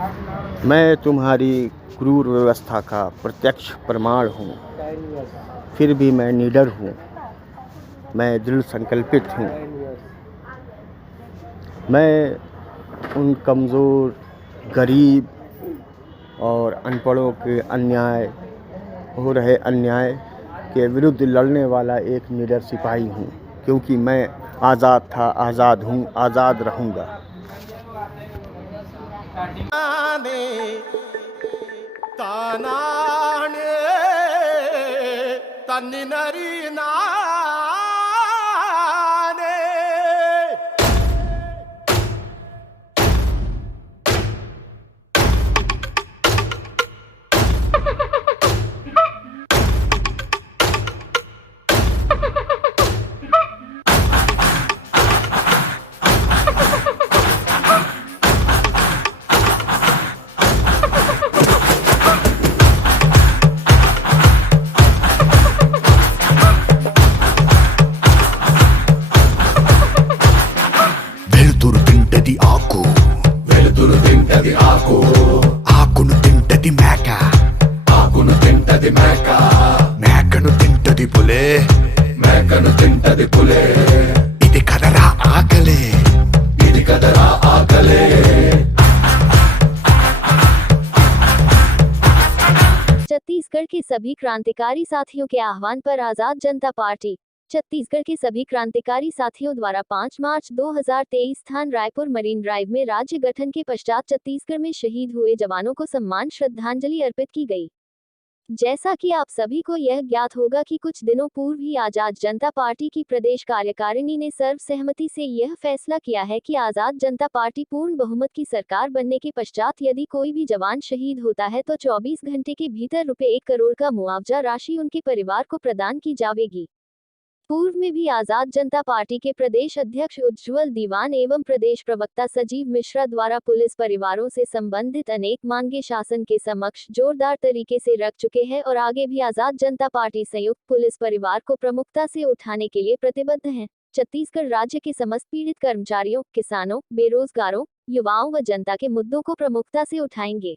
मैं तुम्हारी क्रूर व्यवस्था का प्रत्यक्ष प्रमाण हूँ, फिर भी मैं निडर हूँ। मैं दृढ़ संकल्पित हूँ। मैं उन कमज़ोर, गरीब और अनपढ़ों के हो रहे अन्याय के विरुद्ध लड़ने वाला एक निडर सिपाही हूँ, क्योंकि मैं आज़ाद था, आज़ाद हूँ, आज़ाद रहूँगा। వెలుతురు తింటది ఆకును తింటది మేక మేకను తింటది పులే ఇది కదరా ఆకలే छत्तीसगढ़ के सभी क्रांतिकारी साथियों के आह्वान पर आजाद जनता पार्टी छत्तीसगढ़ के सभी क्रांतिकारी साथियों द्वारा 5 मार्च 2023 स्थान रायपुर मरीन ड्राइव में राज्य गठन के पश्चात छत्तीसगढ़ में शहीद हुए जवानों को सम्मान श्रद्धांजलि अर्पित की गई। जैसा कि आप सभी को यह ज्ञात होगा कि कुछ दिनों पूर्व ही आजाद जनता पार्टी की प्रदेश कार्यकारिणी ने सर्वसहमति से यह फैसला किया है कि आजाद जनता पार्टी पूर्ण बहुमत की सरकार बनने के पश्चात यदि कोई भी जवान शहीद होता है तो 24 घंटे के भीतर रुपए 1 करोड़ का मुआवजा राशि उनके परिवार को प्रदान की जाएगी। पूर्व में भी आजाद जनता पार्टी के प्रदेश अध्यक्ष उज्ज्वल दीवान एवं प्रदेश प्रवक्ता सजीव मिश्रा द्वारा पुलिस परिवारों से संबंधित अनेक मांगे शासन के समक्ष जोरदार तरीके से रख चुके हैं और आगे भी आजाद जनता पार्टी संयुक्त पुलिस परिवार को प्रमुखता से उठाने के लिए प्रतिबद्ध है। छत्तीसगढ़ राज्य के समस्त पीड़ित कर्मचारियों, किसानों, बेरोजगारों, युवाओं व जनता के मुद्दों को प्रमुखता से उठाएंगे।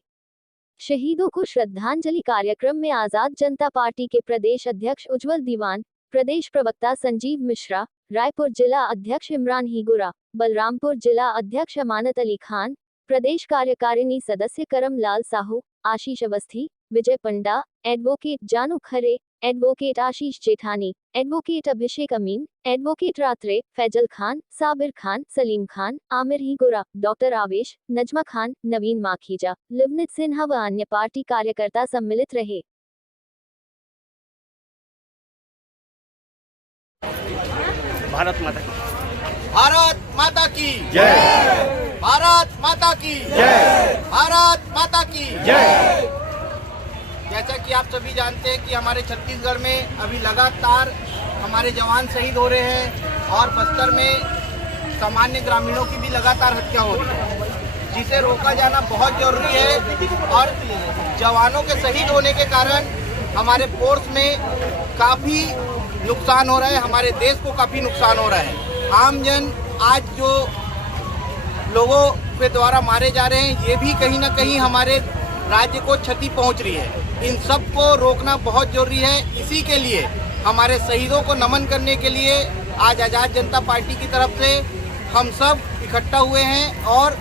शहीदों को श्रद्धांजलि कार्यक्रम में आजाद जनता पार्टी के प्रदेश अध्यक्ष उज्ज्वल दीवान, प्रदेश प्रवक्ता संजीव मिश्रा, रायपुर जिला अध्यक्ष इमरान हिगुरा, बलरामपुर जिला अध्यक्ष अमानत अली खान, प्रदेश कार्यकारिणी सदस्य करम लाल साहू, आशीष अवस्थी, विजय पंडा, एडवोकेट जानू खरे, एडवोकेट आशीष जेठानी, एडवोकेट अभिषेक अमीन, एडवोकेट रात्रे, फैजल खान, साबिर खान, सलीम खान, आमिर हिगुरा, डॉक्टर आवेश, नजमा खान, नवीन माखीजा, लिवनित सिन्हा व अन्य पार्टी कार्यकर्ता सम्मिलित रहे। भारत माता की भारत माता की जय। भारत माता की जय। भारत माता की जय। जैसा कि आप सभी जानते हैं कि हमारे छत्तीसगढ़ में अभी लगातार हमारे जवान शहीद हो रहे हैं और बस्तर में सामान्य ग्रामीणों की भी लगातार हत्या हो रही है, जिसे रोका जाना बहुत जरूरी है। और जवानों के शहीद होने के कारण हमारे फोर्स में काफ़ी नुकसान हो रहा है, हमारे देश को काफ़ी नुकसान हो रहा है। आमजन आज जो लोगों के द्वारा मारे जा रहे हैं, ये भी कहीं ना कहीं हमारे राज्य को क्षति पहुंच रही है। इन सब को रोकना बहुत जरूरी है। इसी के लिए हमारे शहीदों को नमन करने के लिए आज आज़ाद जनता पार्टी की तरफ से हम सब इकट्ठा हुए हैं और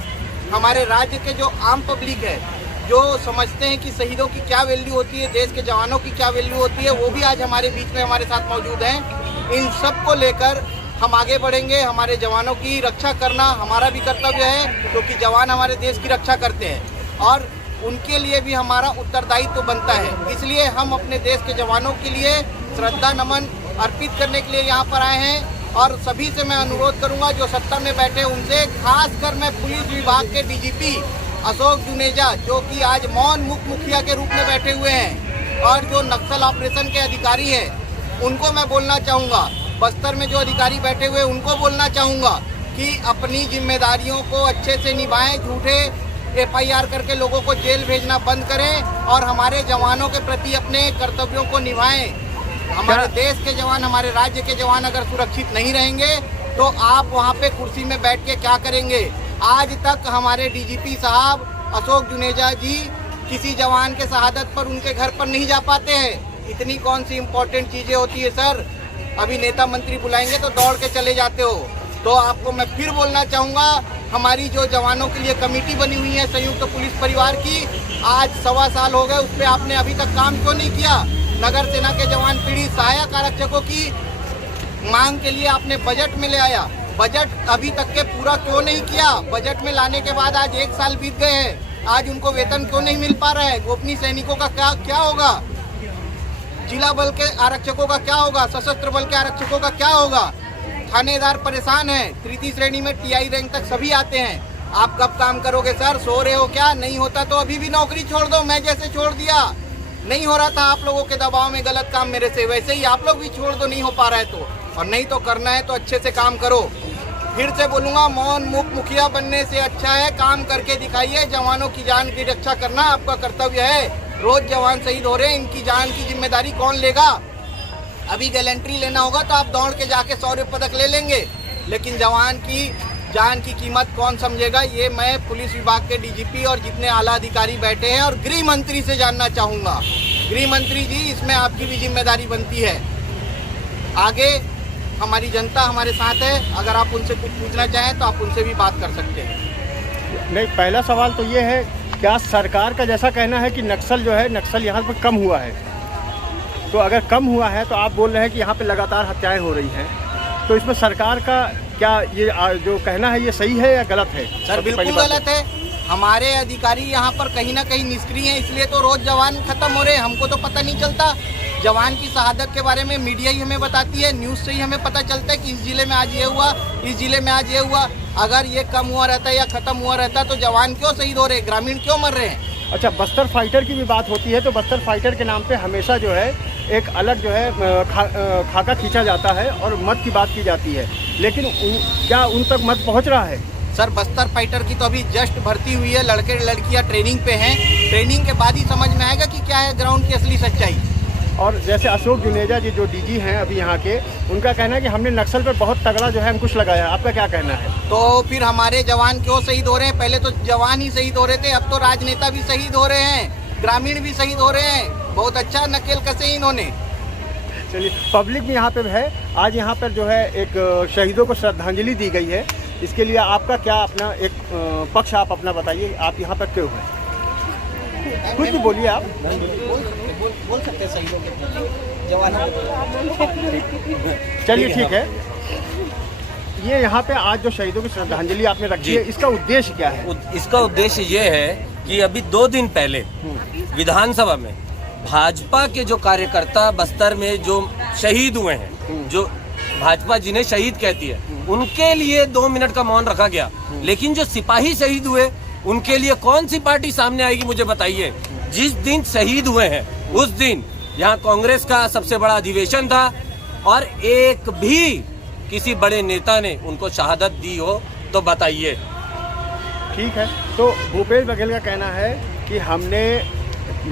हमारे राज्य के जो आम पब्लिक है, जो समझते हैं कि शहीदों की क्या वैल्यू होती है, देश के जवानों की क्या वैल्यू होती है, वो भी आज हमारे बीच में हमारे साथ मौजूद हैं। इन सब को लेकर हम आगे बढ़ेंगे। हमारे जवानों की रक्षा करना हमारा भी कर्तव्य है, क्योंकि जवान हमारे देश की रक्षा करते हैं और उनके लिए भी हमारा उत्तरदायित्व तो बनता है। इसलिए हम अपने देश के जवानों के लिए श्रद्धा नमन अर्पित करने के लिए यहाँ पर आए हैं। और सभी से मैं अनुरोध करूँगा जो सत्ता में बैठे उनसे, खासकर मैं पुलिस विभाग के डीजीपी अशोक जुनेजा, जो कि आज मौन मुखिया के रूप में बैठे हुए हैं, और जो नक्सल ऑपरेशन के अधिकारी हैं, उनको मैं बोलना चाहूँगा, बस्तर में जो अधिकारी बैठे हुए उनको बोलना चाहूँगा कि अपनी जिम्मेदारियों को अच्छे से निभाएं, झूठे FIR करके लोगों को जेल भेजना बंद करें और हमारे जवानों के प्रति अपने कर्तव्यों को निभाएं। हमारे देश के जवान, हमारे राज्य के जवान अगर सुरक्षित नहीं रहेंगे तो आप वहाँ पे कुर्सी में बैठ के क्या करेंगे। आज तक हमारे DGP साहब अशोक जुनेजा जी किसी जवान के शहादत पर उनके घर पर नहीं जा पाते हैं? इतनी कौन सी इम्पोर्टेंट चीजें होती है सर? अभी नेता मंत्री बुलाएंगे तो दौड़ के चले जाते हो। तो आपको मैं फिर बोलना चाहूँगा, हमारी जो जवानों के लिए कमेटी बनी हुई है संयुक्त पुलिस परिवार की, आज 1.25 साल हो गए, उस पर आपने अभी तक काम क्यों नहीं किया? नगर सेना के जवान पीढ़ी सहायक आरक्षकों की मांग के लिए आपने बजट में ले आया, बजट अभी तक के पूरा क्यों नहीं किया? बजट में लाने के बाद आज 1 साल बीत गए हैं, आज उनको वेतन क्यों नहीं मिल पा रहा है? गोपनीय सैनिकों का क्या होगा? जिला बल के आरक्षकों का क्या होगा? सशस्त्र बल के आरक्षकों का क्या होगा? थानेदार परेशान है, तृतीय श्रेणी में TI रैंक तक सभी आते हैं। आप कब काम करोगे सर? सो रहे हो क्या? नहीं होता तो अभी भी नौकरी छोड़ दो, मैं जैसे छोड़ दिया। नहीं हो रहा था आप लोगों के दबाव में गलत काम मेरे से, वैसे ही आप लोग भी छोड़ दो, नहीं हो पा रहा है तो। और नहीं तो करना है तो अच्छे से काम करो। फिर से बोलूँगा, मौन मुख मुखिया बनने से अच्छा है काम करके दिखाइए। जवानों की जान की रक्षा करना आपका कर्तव्य है। रोज जवान शहीद हो रहे हैं, इनकी जान की जिम्मेदारी कौन लेगा? अभी गैलेंट्री लेना होगा तो आप दौड़ के जाके 100 पदक ले लेंगे, लेकिन जवान की जान की कीमत कौन समझेगा? ये मैं पुलिस विभाग के DGP और जितने आला अधिकारी बैठे हैं और गृह मंत्री से जानना चाहूँगा। गृह मंत्री जी, इसमें आपकी भी जिम्मेदारी बनती है। आगे हमारी जनता हमारे साथ है, अगर आप उनसे कुछ पूछना चाहें तो आप उनसे भी बात कर सकते हैं। नहीं, पहला सवाल तो ये है, क्या सरकार का जैसा कहना है कि नक्सल जो है, नक्सल यहाँ पर कम हुआ है, तो अगर कम हुआ है तो आप बोल रहे हैं कि यहाँ पे लगातार हत्याएं हो रही हैं, तो इसमें सरकार का क्या ये जो कहना है ये सही है या गलत है? सर बिल्कुल गलत है। हमारे अधिकारी यहाँ पर कहीं ना कहीं निष्क्रिय हैं, इसलिए तो रोज जवान खत्म हो रहे हैं। हमको तो पता नहीं चलता। जवान की शहादत के बारे में मीडिया ही हमें बताती है, न्यूज़ से ही हमें पता चलता है कि इस जिले में आज ये हुआ, इस जिले में आज ये हुआ। अगर ये कम हुआ रहता या खत्म हुआ रहता तो जवान क्यों शहीद हो रहे, ग्रामीण क्यों मर रहे हैं? अच्छा, बस्तर फाइटर की भी बात होती है, तो बस्तर फाइटर के नाम पे हमेशा जो है एक अलग जो है खाका खींचा जाता है और मत की बात की जाती है, लेकिन क्या उन तक मत पहुंच रहा है? सर बस्तर फाइटर की तो अभी जस्ट भर्ती हुई है, लड़के लड़कियां ट्रेनिंग पे हैं। ट्रेनिंग के बाद ही समझ में आएगा कि क्या है ग्राउंड की असली सच्चाई। और जैसे अशोक जुनेजा जी जो DG हैं अभी यहाँ के, उनका कहना है कि हमने नक्सल पर बहुत तगड़ा जो है अंकुश लगाया। आपका क्या कहना है? तो फिर हमारे जवान क्यों शहीद हो रहे हैं? पहले तो जवान ही शहीद हो रहे थे, अब तो राजनेता भी शहीद हो रहे हैं, ग्रामीण भी शहीद हो रहे हैं। बहुत अच्छा नकेल कसे इन्होंने। चलिए, पब्लिक भी यहाँ पे है। आज यहाँ पर जो है एक शहीदों को श्रद्धांजलि दी गई है, इसके लिए आपका क्या अपना एक पक्ष आप अपना बताइए, आप यहाँ पर क्यों हैं? कुछ भी बोलिए आप। बोल सकते हैं शहीदों के जवानों। चलिए ठीक है। ये यहाँ पे आज जो शहीदों की श्रद्धांजलि आपने रखी है, इसका उद्देश्य क्या है? इसका उद्देश्य ये है कि अभी 2 दिन पहले विधानसभा में भाजपा के जो कार्यकर्ता बस्तर में जो शहीद हुए हैं, जो भाजपा जिन्हें शहीद कहती है, उनके लिए 2 मिनट का मौन रखा गया। लेकिन जो सिपाही शहीद हुए उनके लिए कौन सी पार्टी सामने आएगी, मुझे बताइए। जिस दिन शहीद हुए हैं उस दिन यहाँ कांग्रेस का सबसे बड़ा अधिवेशन था और एक भी किसी बड़े नेता ने उनको शहादत दी हो तो बताइए। ठीक है, तो भूपेश बघेल का कहना है कि हमने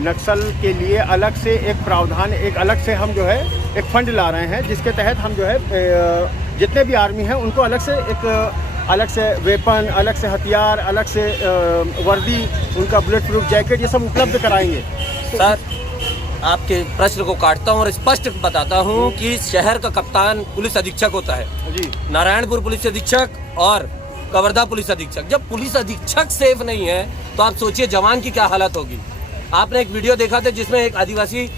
नक्सल के लिए अलग से एक प्रावधान, एक अलग से हम जो है एक फंड ला रहे हैं, जिसके तहत हम जो है जितने भी आर्मी हैं उनको अलग से वेपन, अलग से हथियार, अलग से वर्दी, उनका बुलेट प्रूफ जैकेट, ये सब उपलब्ध कराएंगे। सर आपके प्रश्न को काटता हूँ और स्पष्ट बताता हूँ कि शहर का कप्तान पुलिस अधीक्षक होता है जी, नारायणपुर पुलिस अधीक्षक और कवर्धा पुलिस अधीक्षक। जब पुलिस अधीक्षक सेफ नहीं है तो आप सोचिए जवान की क्या हालत होगी। आपने एक वीडियो देखा था जिसमें एक आदिवासी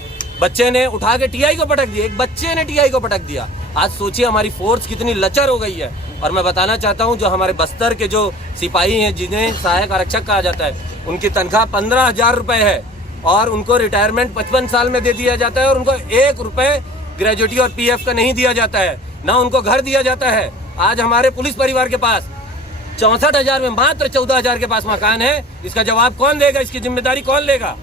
बच्चे ने उठा के TI को पटक दिया, एक बच्चे ने TI को पटक दिया। आज सोचिए हमारी फोर्स कितनी लचर हो गई है। और मैं बताना चाहता हूं, जो हमारे बस्तर के जो सिपाही हैं जिन्हें सहायक आरक्षक कहा जाता है, उनकी तनख्वाह 15,000 रुपये है और उनको रिटायरमेंट 55 साल में दे दिया जाता है और उनको 1 रुपये ग्रेजुएटी और PF का नहीं दिया जाता है, ना उनको घर दिया जाता है। आज हमारे पुलिस परिवार के पास 64,000 में मात्र 14,000 के पास मकान है। इसका जवाब कौन देगा, इसकी जिम्मेदारी कौन लेगा?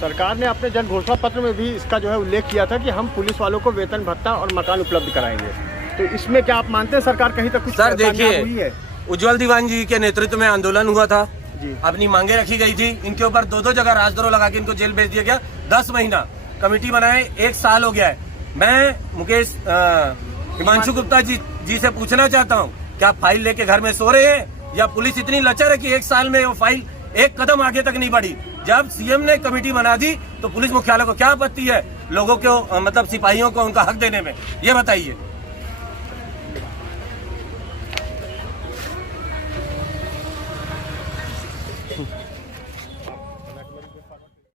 सरकार ने अपने जन घोषणा पत्र में भी इसका जो है उल्लेख किया था कि हम पुलिस वालों को वेतन भत्ता और मकान उपलब्ध कराएंगे। तो इसमें क्या आप मानते हैं सरकार कहीं तक कुछ सर देखिए, हुई है? उज्जवल दीवान जी के नेतृत्व में आंदोलन हुआ था जी, अपनी मांगे रखी गई थी। इनके ऊपर 2-2 जगह राजद्रोह लगा के इनको जेल भेज दिया गया। 10 महीना कमेटी बनाए, 1 साल हो गया है। मैं मुकेश हिमांशु गुप्ता जी से पूछना चाहता हूँ, क्या फाइल लेके घर में सो रहे हैं या पुलिस इतनी लचर है कि 1 साल में वो फाइल एक कदम आगे तक नहीं बढ़ी। जब सीएम ने कमेटी बना दी तो पुलिस मुख्यालय को क्या आपत्ति है लोगों को मतलब सिपाहियों को उनका हक देने में, ये बताइए।